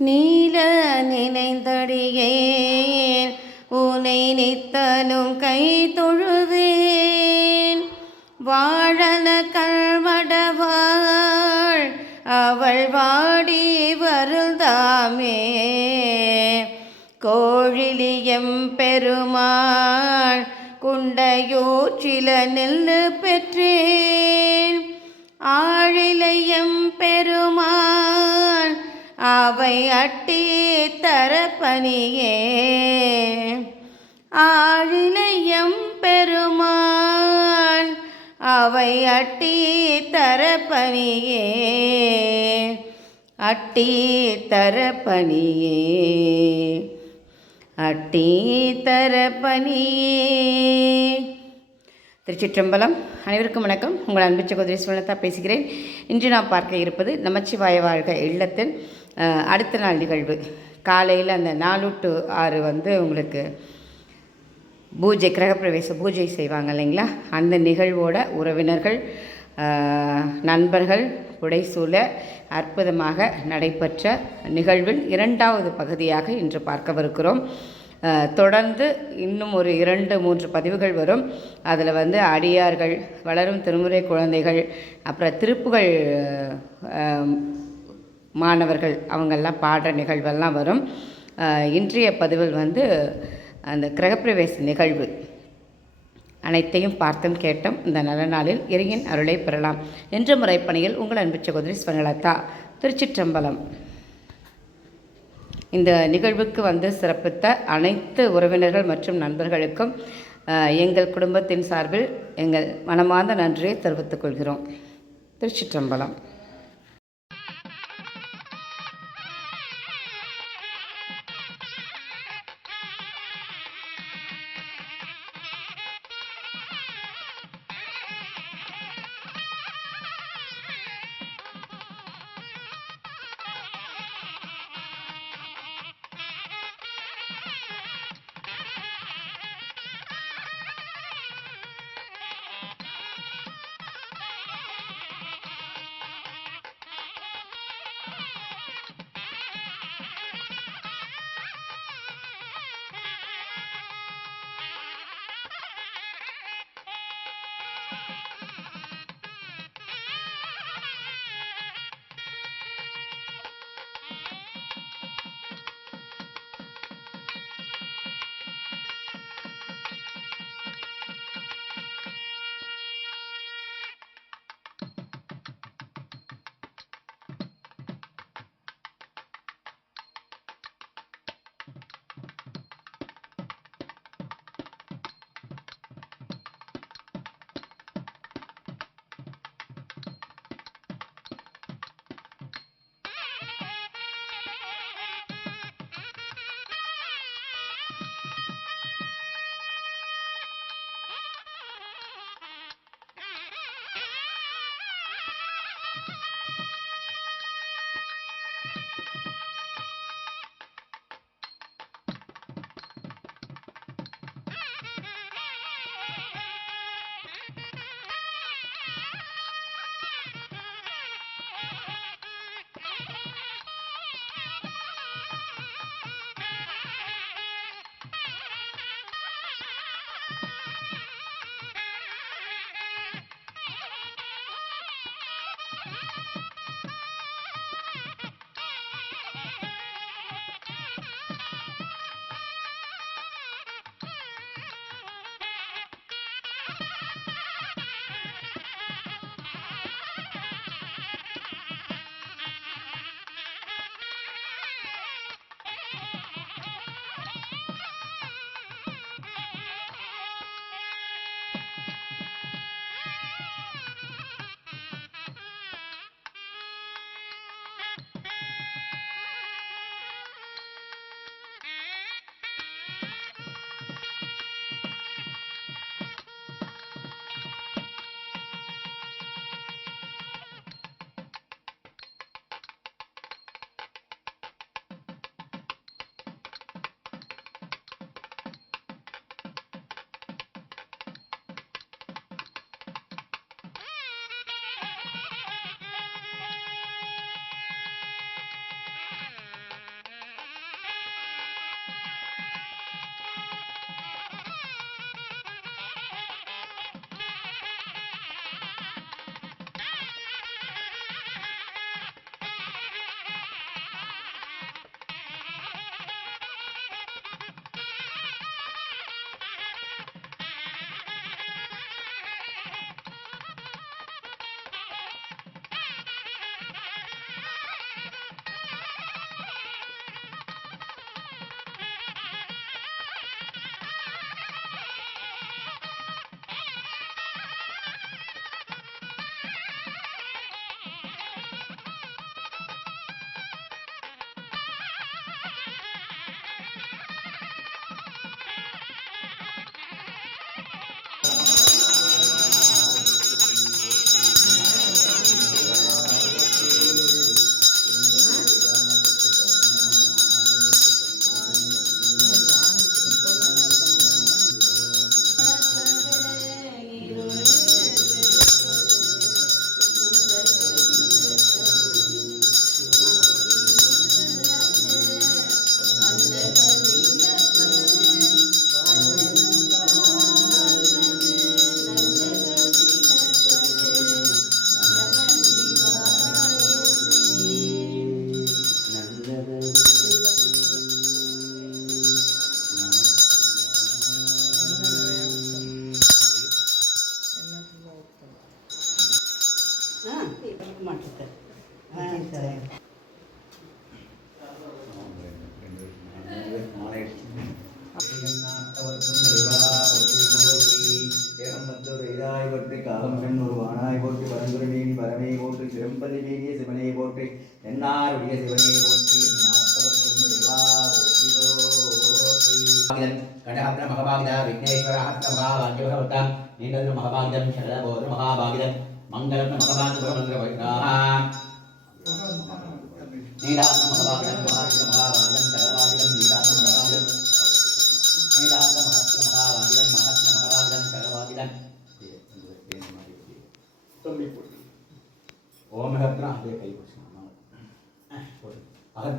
நீல நினைந்தடியேன். உனை நித்தலும் கை தொழுவேன். வாழல கல்வடவாள் அவள் வாடி வருந்தாமே. கோழிலியம் பெருமாள் குண்டையூற்றில நெல்லு அவை அட்டி தரப்பனியே. ஆழிலையம் பெருமான் அவை அட்டி தரப்பனியே. அட்டி தரப்பனியே. அட்டி தரப்பனியே. திருச்சிற்றம்பலம் அனைவருக்கும் வணக்கம். உங்கள் அன்பு சகோதரி சுவனத்தா பேசுகிறேன். இன்று நான் பார்க்க இருப்பது நமச்சிவாய வாழ்க இல்லத்தின் அடுத்த நாள் நிகழ்வு. காலையில் அந்த நாலு டு ஆறு வந்து உங்களுக்கு பூஜை கிரகப்பிரவேச பூஜை செய்வாங்க இல்லைங்களா? அந்த நிகழ்வோட உறவினர்கள் நண்பர்கள் புடைசூழ அற்புதமாக நடைபெற்ற நிகழ்வில் இரண்டாவது பகுதியாக இன்று பார்க்கவிருக்கிறோம். தொடர்ந்து இன்னும் ஒரு இரண்டு மூன்று பதிவுகள் வரும். அதில் வந்து அடியார்கள் வளரும் திருமுறை குழந்தைகள் அப்புறம் திருப்புகள் மாணவர்கள் அவங்கெல்லாம் பாடுற நிகழ்வெல்லாம் வரும். இன்றைய பதிவில் வந்து அந்த கிரகப்பிரவேச நிகழ்வு அனைத்தையும் பார்த்தும் கேட்டோம். இந்த நல்ல நாளில் இறையின் அருளை பெறலாம். என்ற முறைப்பணியில் உங்கள் அன்பு சகோதரி ஸ்வனலதா திருச்சிற்றம்பலம். இந்த நிகழ்வுக்கு வந்து சிறப்பித்த அனைத்து உறவினர்கள் மற்றும் நண்பர்களுக்கும் எங்கள் குடும்பத்தின் சார்பில் எங்கள் மனமார்ந்த நன்றியை தெரிவித்துக் கொள்கிறோம். திருச்சிற்றம்பலம்.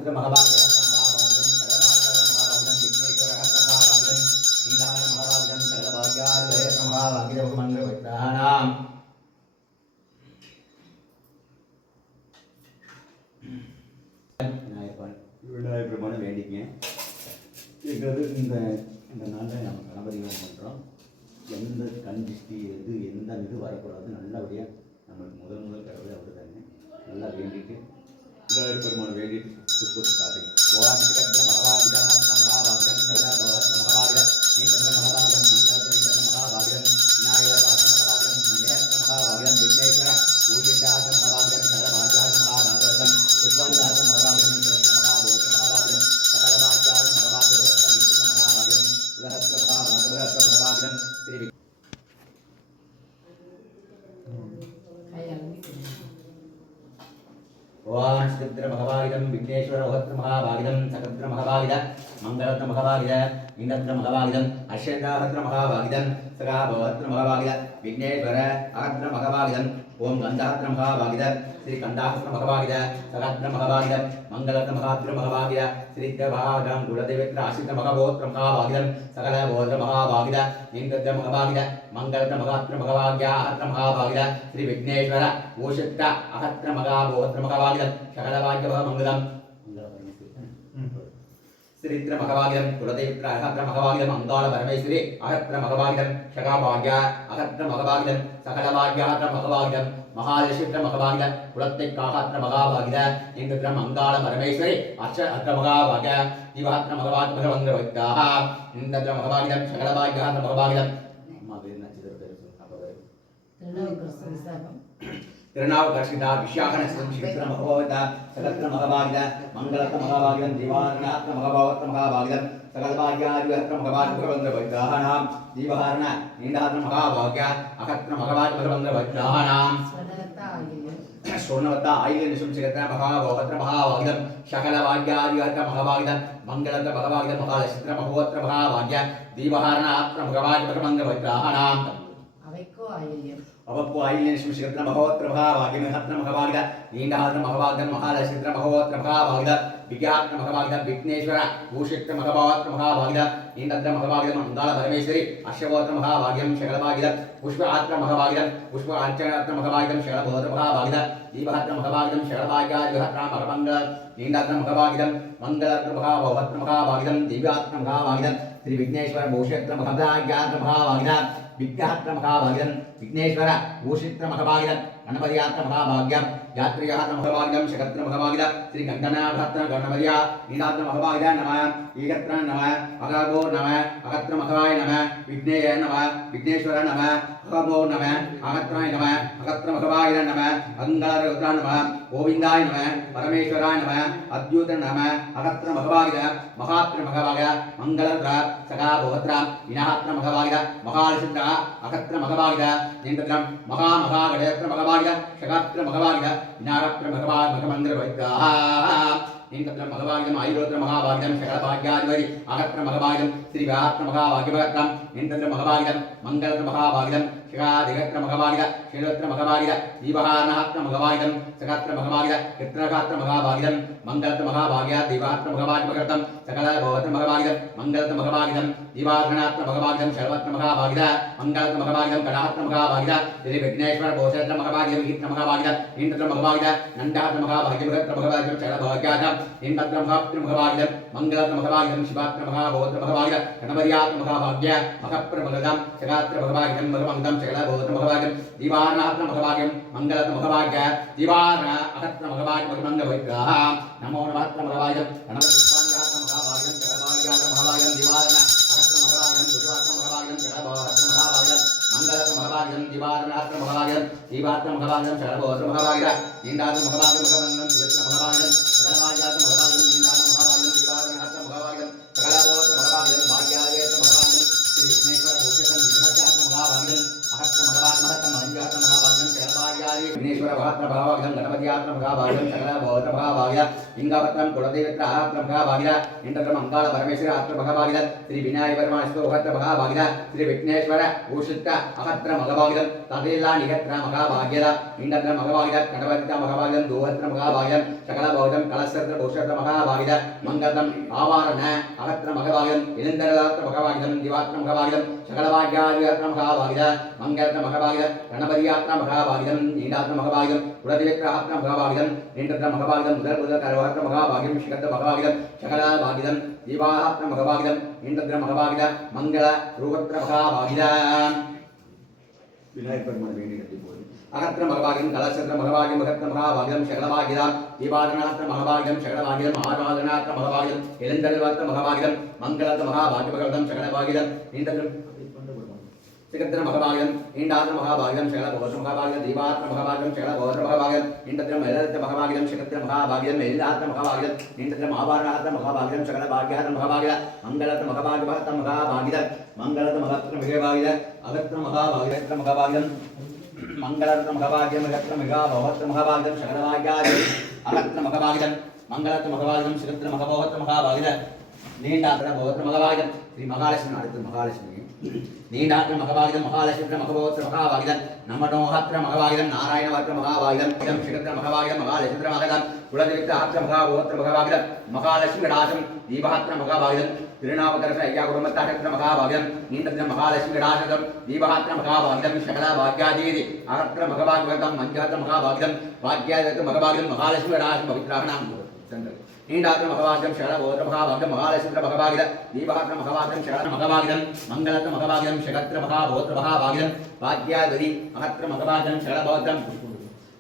சந்திர மகபாகிதம் மகாபாகிதம் சகலபாகிதம் மகாபாரதம் விக்னேஸ்வர ஹத்திர மகாபாகிதம் நீடாத்திர மகபாகிதம் சகலபாகியார் மந்திர வைத்தானாம். விநாயகர் விநாயகர் எங்கிறது இந்த இந்த நாளில் நம்ம கணபதி பண்ணுறோம் எந்த கண் திஷ்டி எது எந்த இது வரக்கூடாது நல்லபடியாக நம்மளுக்கு முதல் முதல் கடவுளை அவர் தானே நல்லா வேண்டிட்டு விநாயகர் பெருமானை வேண்டிட்டு புஷ்பத்தை காட்டுங்க ஓம் சிகத்திர மகாபாகிதம் ஹஸ்த மகாபாகிதம் சகல பவத்ர மகாபாகிதம் நீண்டத்திர மகாபாகிதம் மங்களத்திர நீண்டத்திர மகாபாகிதம் விநாயகர் வாச மகாபாகிதம் மண்டேஸ்வர மகாபாகிதம் விக்னேஸ்வர பூஜித்தாச மகாபாகிதம் சகல பாஜாச மகாபாகிதம் புஷ்பந்தாச மகாபாகிதம் நீண்டத்திர மகாபோத மகாபாகிதம் சகல பாஜாச மகாபாகிதம் நீண்டத்திர மகாபாகிதம் உலகத்திர மகாபாகிதம் உலகத்திர மகாபாகிதம் ஸ்ரீ விக்- ஓம் ஸ்ருத்ர மகபாகிதம் விக்னேஸ்வர ஓகத்திர மகாபாகிதம் சகத்திர மகபாகித மங்களத்திர மகபாகித இண்டத்திர மகபாகிதம் அஸ்வதாகத்திர மகாபாகிதம் சகாபவத்திர மகபாகித விக்னேஸ்வர அகத்திர மகபாகிதம் ஓம் கந்தாகத்திர மகாபாகித ஸ்ரீ கண்டாகத்திர மகபாகித சகத்திர மகபாகித மங்களத்திர மகாத்திர மகபாகித ஸ்ரீத்த மகாகம் குலதேவத்திர ஆசிரித்த மகபோத்திர மகாபாகிதம் சகல போதிர மகாபாகித இண்டத்திர மகபாகித மங்களத்திர மகாத்திர மகபாகிய அகத்திர மகாபாகித ஸ்ரீ விக்னேஸ்வர ஊஷித்த அகத்திர மகாபோத்திர மகபாகிதம் சிரித்திர மகவாகிதம் குலதேவித்ர அகத்திர மகவாகிதம் அங்காள பரமேஸ்வரி அகத்திர மகவாகிதம் ஷகாபாகிய அகத்திர மகவாகிதம் சகலபாகியாத்திர மகவாகிதம் மகாதேசித்திர மகவாகித குலத்தை காகாத்திர மகாபாகித இந்திரம் அங்காள பரமேஸ்வரி அர்ச்ச அத்திர மகாபாக ஜீவாத்திர மகவாத் பகவந்திர வைத்தாக இந்த மகவாகிதம் சகலபாகியாத்திர மகவாகிதம் அம்மா பேர். நட்சத்திர பேர் அப்போ திருநாவுக்கர்ஷிதா விஷாகனஸ்தம் சிகித்திர மகபோத சகத்திர மகபாகித மங்களத்த மகாபாகிதம் ஜீவாரணாத்ர மகபோத்திர மகாபாகிதம் சகலபாகியாதிவத்திர மகபாத் பகவந்திர வைத்தாகனாம் ஜீவஹாரண நீண்டாத்ர மகாபாகிய அகத்திர மகபாத் பகவந்திர வைத்தாகனாம் ஸ்வர்ணவத்தா ஐலின் சும்சிகத்திர மகாபோகத்திர மகாபாகிதம் சகலபாகியாதிவத்திர மகபாகிதம் மங்களத்த மகபாகித மகாலசித்திர மகோத்திர மகாபாகிய தீபஹாரணாத்ர மகபாத் பகவந்திர வைத்தாகனாம் அவைக்கோ ஆயில்யம். ಅವಪ್ಪು ಐಲಿನ ಶಿವಶಿಖತ್ರ ಮಹೋತ್ರ ಮಹಾಭಾಗ್ಯ ಮಹತ್ರ ಮಹಭಾಗ್ಯ ನೀಂಡಾತ್ರ ಮಹಭಾಗ್ಯ ಮಹಾಲಕ್ಷಿತ್ರ ಮಹೋತ್ರ ಮಹಾಭಾಗ್ಯ ವಿಜ್ಞಾತ್ರ ಮಹಭಾಗ್ಯ ವಿಘ್ನೇಶ್ವರ ಭೂಷಿತ್ರ ಮಹಭಾತ್ರ ಮಹಾಭಾಗ್ಯ ನೀಂಡತ್ರ ಮಹಭಾಗ್ಯ ಮಂಗಾಳ ಪರಮೇಶ್ವರಿ ಅಶ್ವಗೋತ್ರ ಮಹಾಭಾಗ್ಯಂ ಶಗಳಭಾಗ್ಯ ಪುಷ್ಪ ಆತ್ರ ಮಹಭಾಗ್ಯ ಪುಷ್ಪ ಆರ್ಚನಾತ್ರ ಮಹಭಾಗ್ಯಂ ಶಗಳಭೋದ್ರ ಮಹಾಭಾಗ್ಯ ದೀಪಹತ್ರ ಮಹಭಾಗ್ಯಂ ಶಗಳಭಾಗ್ಯ ವಿಹತ್ರ ಮಹಮಂಗಳ ನೀಂಡಾತ್ರ ಮಹಭಾಗ್ಯಂ ಮಂಗಳತ್ರ ಮಹಾಭೋಗತ್ರ ಮಹಾಭಾಗ್ಯಂ ದಿವ್ಯಾತ್ರ ಮಹಾಭಾಗ್ಯ ಶ್ರೀ ವಿಘ್ನೇಶ್ವರ ಭೂಷಿತ್ರ ಮಹಭಾಗ್ಯಾತ್ರ ಮಹಾಭಾಗ್ಯ வித்யாத்திர மகாபாகிதன் விக்னேஸ்வர ஊஷித்திர மகபாகிதன் கணபதியாத்திர மகாபாகியம் யாத்ரியாத்திர மகபாகிதம் சகத்திர மகபாகித ஸ்ரீ கண்டனாபத்திர கணபதியா நீதாத்திர மகபாகித நம ஈகத்திர நம அகபோ நம அகத்திர மகவாய நம விக்னேய நம விக்னேஸ்வர நம அகமோ நம அகத்ராய் நம அகத்ர மகவாய நம அங்கார ருத்ரா நம கோவிந்தாய் நம பரமேஸ்வராய நம அத்யூத நம அகத்ர மகவாகித மகாத்ர மகவாக மங்களத்ர சகா பவத்ர வினாத்ர மகவாகித மகாலசித்ர அகத்ர மகவாகித நேந்திரம் மகா மகா கடேத்ர மகவாகித சகாத்ர மகவாகித விநாகத்ர மகவா மகமந்திர வைத்தா நீங்கத்திர மகபாகிதம் ஆயுரோத்திர மகாபாகிதம் சகலபாகியாதிபதி அகத்திர மகபாகிதம் ஸ்ரீ வியாத்திர மகாபாகிபகத்தம் நீந்தந்திர மகபாகிதம் மங்களத்திர மகாபாகிதம் शिखाधिगत्र मघभागित शीलत्र मघभागित दीपहारणात्र मघभागितं सखात्र मघभागित यत्रकात्र मघभागितं मङ्गलत्र मघभाग्यात् दीपात्र मघभागितमकृतं सकला भवत्र मघभागितं मङ्गलत्र मघभागितं दीपाघ्रणात्र मघभागितं शर्वत्र मघभागित मङ्गलत्र मघभागितं कडात्र मघभागित श्री विघ्नेश्वर भोषत्र मघभागितं हीत्र मघभागित हीन्द्रत्र मघभागित नण्डात्र मघभागितमृगत्र मघभागितं चलभाग्यातं हीन्द्रत्र मघत्र मघभागितं मङ्गलत्र मघभागितं शिवात्र मघभोत्र मघभागित गणपत्यात्र मघभाग्य मघप्रमघदं सगात्र मघभागितं मघमङ्गं ശകലഭൂതമുഖഭാഗ്യം ദീപാരണാത്മമുഖഭാഗ്യം മംഗളത്മുഖഭാഗ്യ ദീപാരണ അഹത്മുഖഭാഗ്യം മംഗളവിഗ്രഹ നമോ നമാത്മുഖഭാഗ്യം നമ പുഷ്പാഞ്ജാത്മുഖഭാഗ്യം ജഗഭാഗ്യാത്മുഖഭാഗ്യം ദീപാരണ അഹത്മുഖഭാഗ്യം ദുരിവാത്മുഖഭാഗ്യം ജഗഭോഹത്മുഖഭാഗ്യം മംഗളത്മുഖഭാഗ്യം ദീപാരണാത്മുഖഭാഗ്യം ദീപാത്മുഖഭാഗ്യം விக்னேஸ்வரவாத்மகாவாகிதம் கணபதியாத்மகாவாகிதம் சகலபௌதமகாவாகித லிங்காபத்ரம் குலதெய்வத்திர ஆத்மகாவாகித நின்றதம் அங்காள பரமேஸ்வர ஆத்மகாவாகித ஸ்ரீ விநாயக பெருமாஸ்து உகத்ரமகாவாகித ஸ்ரீ விக்னேஸ்வர ஊஷித்த அகத்ர மகவாகிதம் ததையெல்லாம் நிகத்ர மகாவாகியதா இண்டத்திர மகாபாகிய கணவரித்த மகாபாகியம் தூவத்திர மகாபாகிதம் சகல பௌதம் கலசத்திர பூஷத்திர மகாபாகித மங்கதம் ஆவாரண அகத்திர மகாபாகியம் இளந்தரலாத்திர மகாபாகியம் திவாத்திர மகாபாகியம் சகல பாக்யாதிகாத்திர மகாபாகிய மங்கரத்த மகாபாகிய கணபதியாத்திர மகாபாகிதம் நீண்டாத்திர மகாபாகியம் குலதேவத்திராத்திர மகாபாகிதம் நீண்டத்திர மகாபாகியம் முதல் முதல் கரவாத்திர மகாபாகியம் சிகத்த மகாபாகிதம் சகல பாகிதம் தீபாத்திர மகாபாகியம் நீண்டத்திர மகாபாகிய மங்கள ரூபத்திர மகாபாகிய விநாயகர் பெருமான் வேண்டி கட்டி அகத்திர மகபாகியம் கலசத்திர மகபாகியம் மகத்திர மகாபாகியம் சகலபாகிதம் தீபாதனாத்திர மகபாகியம் சகலபாகிதம் ஆராதனாத்திர மகபாகிதம் இளந்தரவாத்திர மகபாகிதம் மங்களத்த மகாபாகிய பகவதம் சகலபாகியம் நீண்டத்திரம் சிகத்திர மகபாகியம் நீண்டாத்திர மகாபாகியம் சகல கோஷ மகாபாகியம் தீபாத்திர மகாபாகியம் சகல கோஷ மகாபாகியம் நீண்டத்திரம் எல்லத்திர மகாபாகியம் சிகத்திர மகாபாகியம் எல்லாத்திர மகாபாகியம் நீண்டத்திரம் ஆபாரணாத்திர மகாபாகியம் சகல பாகியாத்திர மகாபாகிய மங்களத்த மகாபாகிய பகத்த மகாபாகிய மங்களத்த மகத்திர மிகபாகிய அகத்திர மகாபாகிய மகாபாகியம் மங்களத்த மகபாகியம் அகத்திர மிகா பகவத்திர மகாபாகியம் சகல பாக்யாதி அகத்திர மகபாகியம் மங்களத்த மகபாகியம் சிகத்திர மகபோகத்திர மகாபாகிய நீண்டாத்திர பகவத்திர மகபாகிதம். ஸ்ரீ மகாலட்சுமி அடுத்து மகாலட்சுமி. நீண்டாத்திர மகபாகிதம் மகாலட்சுமித்திர மகபோகத்திர மகாபாகிதம். நமனோகத்திர மகபாகிதம் நாராயணவத்திர மகாபாகிதம். இதம் சிகத்திர மகபாகிதம் மகாலட்சுமித்திர மகதம் குலதேவித்த ஆத்திர மகாபோகத்திர மகாபாகிதம். மகாலட்சுமி ராசம் தீபாத்திர மகாபாகிதம். திருநாவுக்கரச ஐயா குடும்பத்தாகத்திர மகாபாகிதம் நீண்டத்திர மகாலட்சுமி ராசகம் தீபஹாத்திர மகாபாகிதம் சகல பாக்யாதீதி அகத்திர மகபாகிதம் மஞ்சாத்திர மகாபாகிதம் பாக்யாதித்த மகபாகிதம் மகாலட்சுமி ராசம் பவித்ராக நாம் சென்றது நீண்டாத்திர மகபாகியம் சகல போத்திர மகாபாகியம் மகாலட்சுமித்திர மகபாகிதம் தீபஹாத்திர மகபாகியம் சகல மகபாகிதம் மங்களத்திர மகபாகியம் சகத்திர மகாபோத்திர மகாபாகியம் பாக்யாததி அகத்திர மகபாகியம் சகல பௌத்தம்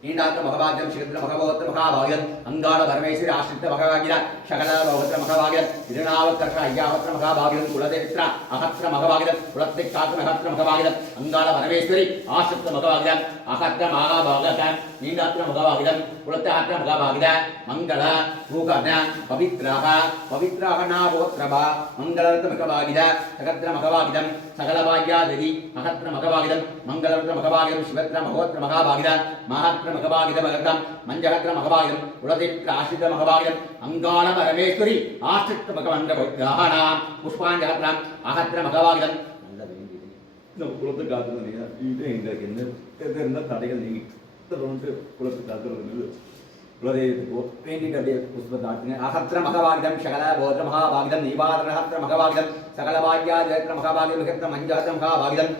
நீண்டாந்த மகபாகியம் சிகந்திர மகபோத்திர மகாபாகியம். அங்காள பரமேஸ்வரி ஆசிரித்த மகபாகியா சகல பௌத்திர மகபாகியம் திருநாவுக்கரச ஐயாவத்திர மகாபாகியம் குலதேவித்ரா அகத்திர மகபாகியம் குலத்தை காத்திர மகத்திர மகபாகியம் அங்காள பரமேஸ்வரி ஆசிரித்த மகபாகியம் அகத்திர மகாபாகியம் நீண்டாத்திர மகபாகியம் குலத்தை ஆத்திர மகாபாகித மங்கள பூகன பவித்ராக பவித்ராக நாபோத்ரபா மங்களத்த மகபாகித சகத்திர மகபாகிதம் சகல பாக்யாததி அகத்திர மகபாகிதம் மங்களர்த்த மகபாகிதம் சிவத்திர மகோத்திர மகாபாகித மகத்திர மகபாகித மகதம் மஞ்சகத்திர மகபாகிதம் குலதித்ர ஆசிரித மகபாகிதம் அங்காள பரமேஸ்வரி ஆசிரித்த மகவந்த கிரகணாம் புஷ்பாஞ்சகத்திரம் அகத்திர மகபாகிதம் நல்ல வேண்டியது நம்ம குலத்தை காத்துறது இது எங்களுக்கு என்ன என்ன வேண்டிட்டு அப்படியே புஷ்பத்தை ஆற்றுங்க அகத்திர மகபாகிதம் சகல போதிர மகாபாகிதம் நீபாதரஹத்திர மகபாகிதம் சகல பாக்யாதிரத்திர மகபாகிதம் அகத்திர மஞ்சகத்திர மகாபாகிதம்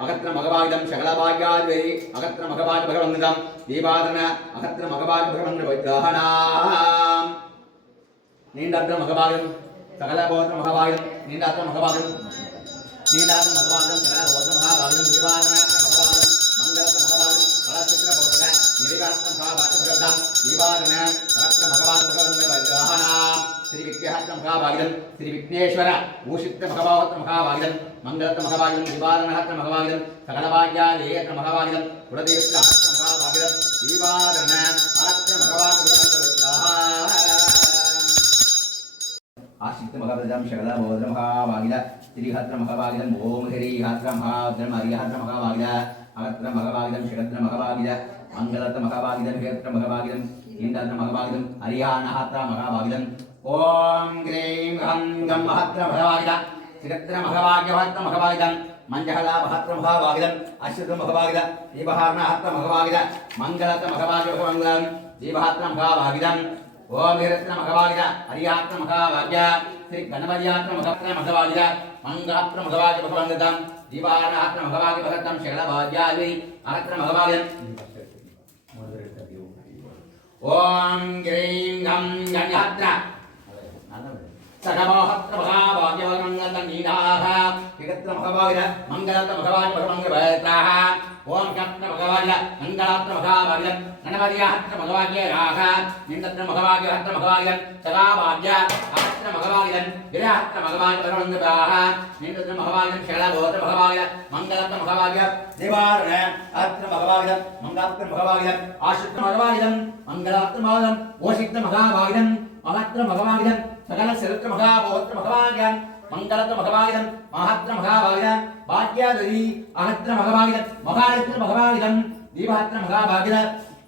அகத்திர மகபாகிதம் சகல பாக்யாதி அகத்திர மகபாகி பகவந்தம் தீபாதன அகத்திர மகபாகி பகவந்த வைத்தானாம். நீண்டாத்திர மகபாகம் சகல போதிர மகபாகம் நீண்டாத்திர மகபாகம் நீண்டாத்திர மகபாகம் சகல போதிர மகாபாகம் தீபாதன மகபாகம் மங்களத்திர மகபாகம் கலசித்திர போதிர நிரிகாத்திர மகாபாக பகவதம் தீபாதன அகத்திர மகபாக பகவந்த வைத்தானாம் ஸ்ரீ விக்ரஹத்திர மகாபாகிதம் ஸ்ரீ விக்னேஸ்வர பூஷித்த மகபாகத்திர மகாபாகிதம் மங்களத்த மகபாகிதம் தீபாதனஹத்திர மகபாகிதம் சகலபாக்யாதேயத்திர மகபாகிதம் குலதேவத்திர அகத்திர மகாபாகிதம் தீபாதன அகத்திர மகபாக பகவந்த வைத்தானாம் ஆசித்த மகாபிரதம் சகல போதிர மகாபாகித திரிஹத்திர மகாபாகிதம் ஓம் ஹரிஹத்திர மகாபிரம் ஹரிஹத்திர மகாபாகித மங்களத்த மகாபாகிதம் ஹேத்திர மகாபாகிதம் இந்தத்திர மகாபாகிதம் ஹரியானஹத்திர மகாபாகிதம் ஓம் கிரீம் ஹங்கம் கம் மஹத்திர மகாபாகித சிகத்திர மகாபாகிய ஹத்திர மகாபாகிதம் மஞ்சகலா மஹத்திர மகாபாகிதம் அஸ்வத மகாபாகித தீபஹாரண ஹத்திர மகாபாகித மங்களத்த மகாபாகிய மங்களம் தீபஹத்திர மகாபாகிதம் ஓம் ஹிரத்ன மகாபாகித ஹரியாத்ன மகாபாகிய ஸ்ரீ கணபதியாத்ன மகத்ன மகவாகித மங்காத்ன மகவாகிய பகவந்ததம் தீபாரணாத்ன மகாபாகிய பகத்தம் சகல பாகியாதி மகவாகியம் ஓம் ఓం గ్రీం గం గణహద్ర மகாபாகிய மங்கலம் நீடாக கிகத்ன மகவாகித மங்களத்ன மகவாகிய பகவங்க ஓம் கத்ன மகவாகிய மங்களாத்ன மகாபாகிய கணபதியாத்ன மகவாகிய ராக நிந்தத்ன மகவாகிய சகாபாகிய அகத்ன மகவாகிய விரஹத்ன மகவாகிய பகவங்க சகலபோத்ர மகவாகிய ஆசித்த ஓஷித்த மகாபாகிய மகத்ர மகவாகிதன் சகல சிறுத்த மகாபோத்திர மகவாகியம் மங்களத்திர மகவாகிதன் மகாத்திர மகாபாகிதம் பாக்யாதரி அகத்திர மகவாகிதன் மகாலத்திர மகவாகிதன் தீபாத்திர மகாபாகித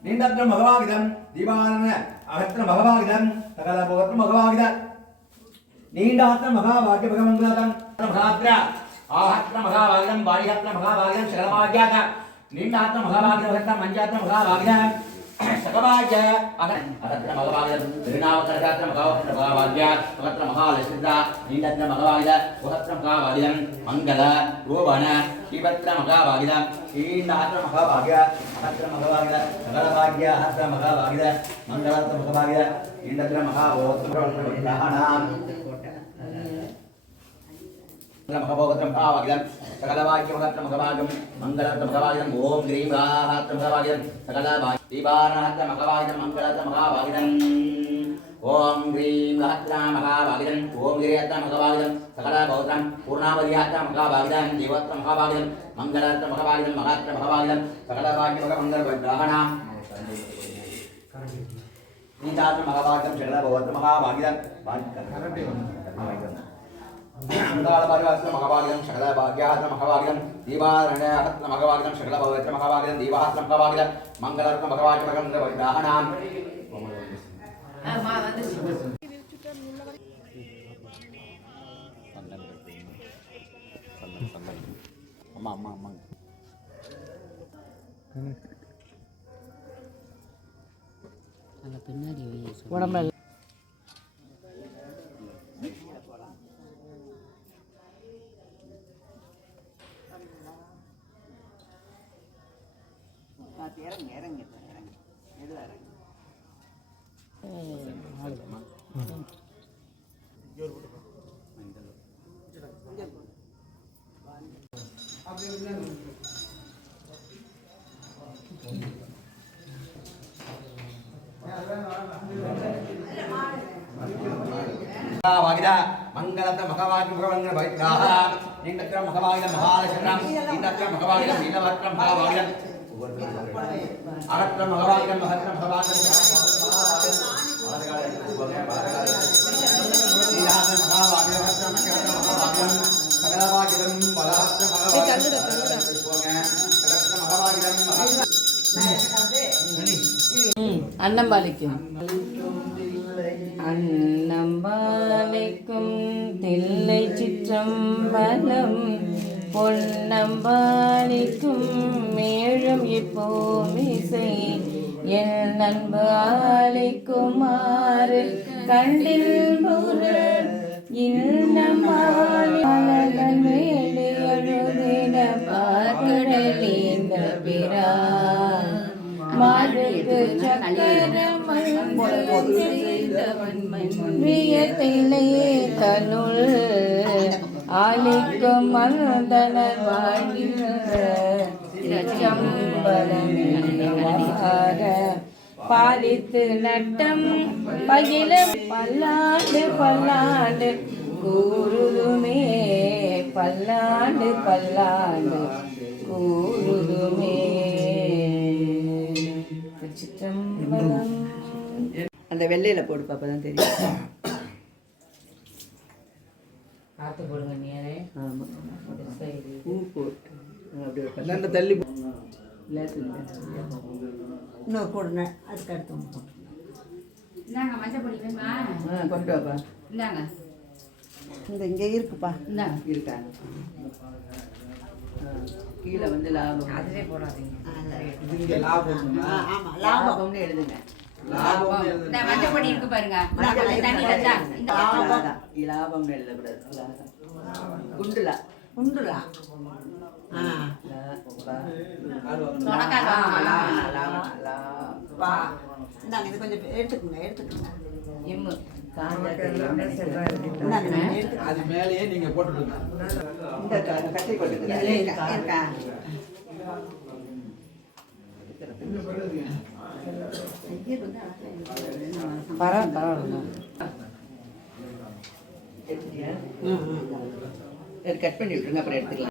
நீண்டத்திர மகவாகிதன் தீபானன அகத்திர மகவாகிதன் சகல போகத்திர மகவாகித நீண்டாத்திர மகாபாகிய பகமங்கலம் மகாத்ர ஆஹத்ர மகாபாகிதம் பாடிஹத்ர மகாபாகிதம் சகலமாகியாத நீண்டாத்திர மகாபாகிய மஞ்சாத்திர மகாபாகிதன் சகபாகிய அகத்திர மகவாகிதம் திருநாமக்கரகாத்திர மகாவத்திர மகாபாகிய அகத்திர மகாலசிதா நீண்டத்திர மகவாகித உகத்திர மகாபாகிதம் மங்கள ரோபண ஸ்ரீபத்ர மகாபாகித நீண்டாத்திர மகாபாகிய அகத்திர மகவாகித சகலபாகிய அகத்திர மகாபாகித மங்களத்திர மகபாகித நீண்டத்திர மகாபோத்திர மகாவாகிதம் சகலவாக்கிய மகத்திர மகவாகம் மங்களத்திர மகவாகிதம் ஓம் கிரீம் ராஹத்திர மகவாகிதம் சகலவாய் தீபாரணத்திர மகவாகிதம் மங்களத்திர மகாவாகிதம் ஓம் கிரீம் ராத்ரா ஓம் கிரியத்திர மகவாகிதம் சகல பௌத்திரம் பூர்ணாவதியாத்திர மகாவாகிதம் ஜீவத்திர மகாவாகிதம் மகாத்திர மகவாகிதம் சகலவாக்கிய மக மங்கள கிரகணாம் நீதாத்திர மகாபாகிதம் சகல பௌத்திர மகாவாகிதம் அங்காளபாரிவாசன மகபாகிதம் சகல பவித்ர மகபாகிதம் தீபாத்ர மகபாகிதம் மங்களரத்ன மகபாகிய மகந்த வைதாகனாம் அம்மா அம்மா அம்மா உடம்பு மகாவாகித மங்களத்த மகவாகி மகவங்க வைத்ராக நீண்டத்திர மகவாகித மகாலசனம் நீண்டத்திர மகவாகித நீலவத்திர மகாவாகிதம் அகத்திர மகவாகிதம் மகத்திர மகவாகிதம் நீலாத்திர சிற்றம்பலம் பொன்னம்பாலிக்கும் மேழும் இப்போமிசை என் நண்பு ஆளிக்குமாறு கண்டில் புறர் இன்னமாலின் மேலே எழுதின பார்க்கடலிந்த பிரான் மாறுக்கு சக்கரம் வியத்திலே தனுள் ஆலிக்கும் மந்தனர் வாழ்கின்ற பாலித்து நட்டம் பகில பல்லாண்டு பல்லாண்டு கூறுதுமே பல்லாண்டு பல்லாண்டு கூறுதுமே. அந்த வெள்ளையில போடு பாப்பா தான் தெரியும். பார்த்து போடுங்க நேரே ஆமா. சரி பூ போட்டு அப்படி நல்ல தள்ளி இன்னொரு போடுங்க அதுக்கு அடுத்து போட்டு இந்தாங்க மஞ்சள் பொடி வேணுமா? ஆ கொண்டு வாப்பா. இந்தாங்க. இந்த இங்கே இருக்குப்பா. இந்தாங்க இருக்கா ஆ, கீழே வந்து லாபம். அதிலே போடாதீங்க. இங்க லாபம். ஆமாம் லாபம்னு எழுதுங்க. லாபம் இந்த மஞ்சள் பொடி இருக்கு பாருங்க. லாபம் குண்டுலா. குண்டுலா? இந்தாங்க இது கொஞ்சம் எடுத்துக்கோங்க எடுத்துக்கோங்க. எடுத்துக்கோங்க. அது மேலேயே நீங்க போட்டுடுங்க இந்த க- கட்டி கொண்டு இருக்கா? இருக்கா? பரவாயில்ல பரவாயில்ல. கட் பண்ணி விட்டுருங்க அப்புறம் எடுத்துக்கலாம்.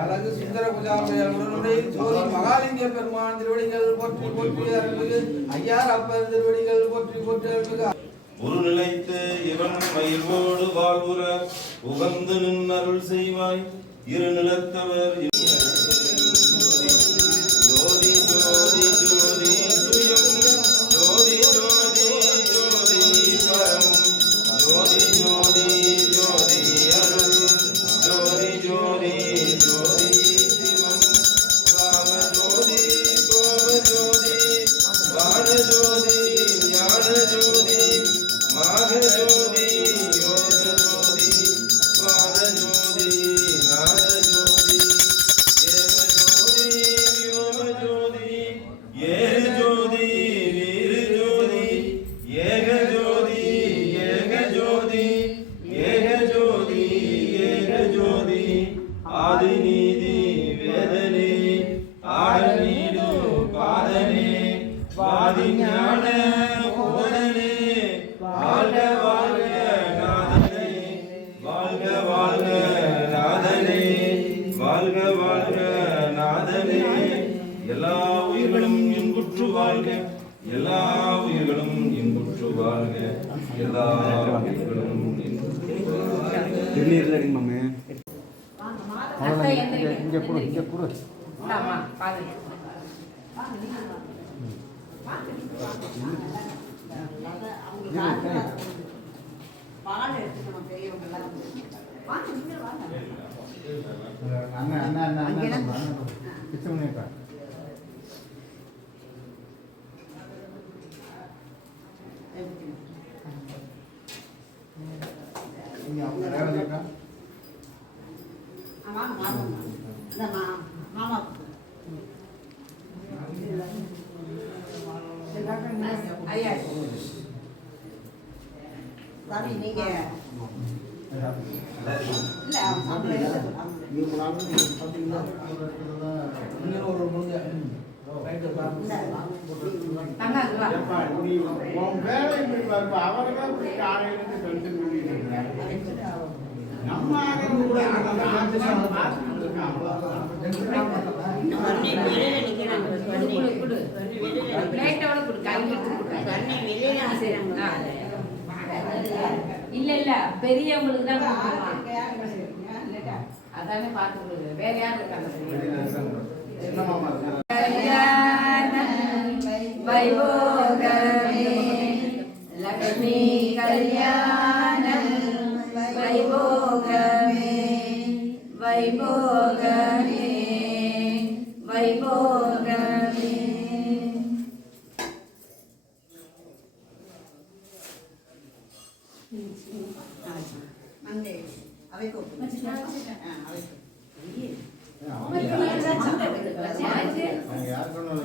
அழகு சுந்தர புஜாபுரனுடைய ஜோதி மகாலிங்க பெருமான் திருவடிகள் போற்றி போற்றி அருள்மிகு ஐயார் அப்பர் திருவடிகள் போற்றி போற்றி அருள்மிகு. ஒரு நிலைத்து இவன் மயில்வோடு வாழ்வுற உகந்து நின் அருள் செய்வாய். இரு நிலத்தவர் அண்ணா அண்ணா அண்ணா அண்ணா கிச்சமணிப்பா இல்ல இல்ல பெரியவங்களுக்கு தான் அதானே பாத்துக்கிறது வேற யார் இருக்காங்க? வைபோகமே லக்ஷ்மி கல்யாண 我们你整